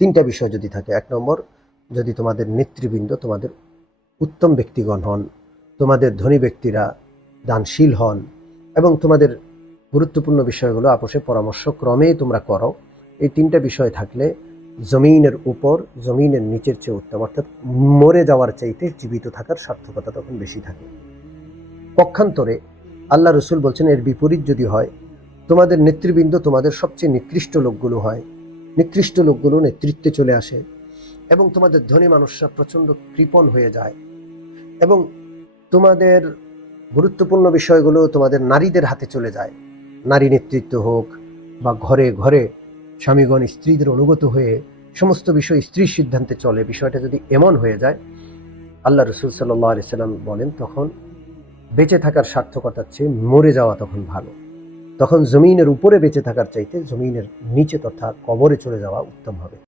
তিনটা বিষয় যদি থাকে, এক নম্বর যদি তোমাদের নেতৃবৃন্দ, তোমাদের উত্তম ব্যক্তিগণ হন, তোমাদের ধনী ব্যক্তিরা দানশীল হন এবং তোমাদের গুরুত্বপূর্ণ বিষয়গুলো আপোষে পরামর্শ ক্রমে তোমরা করো, এই তিনটা বিষয় থাকলে জমিনের উপর, জমিনের নিচের চেয়ে উত্তম, অর্থাৎ মরে যাওয়ার চাইতে জীবিত থাকার সার্থকতা তখন বেশি থাকে। পক্ষান্তরে আল্লাহ রসুল বলছেন, এর বিপরীত যদি হয়, তোমাদের নেতৃবৃন্দ তোমাদের সবচেয়ে নিকৃষ্ট লোকগুলো হয় নিকৃষ্ট লোকগুলো নেতৃত্বে চলে আসে এবং তোমাদের ধনী মানুষরা প্রচণ্ড কৃপণ হয়ে যায় এবং তোমাদের গুরুত্বপূর্ণ বিষয়গুলো তোমাদের নারীদের হাতে চলে যায়। নারী নেতৃত্ব হোক বা ঘরে ঘরে স্বামীগণ, স্ত্রীদের অনুগত হয়ে সমস্ত বিষয় স্ত্রীর সিদ্ধান্তে চলে, বিষয়টা যদি এমন হয়ে যায়, আল্লাহ রসুল সাল্লাহ আলি সাল্লাম বলেন, তখন বেঁচে থাকার সার্থকতার চেয়ে মরে যাওয়া তখন ভালো। তখন জমিনের উপরে বেঁচে থাকার চাইতে জমিনের নিচে তথা কবরে চলে যাওয়া উত্তম হবে।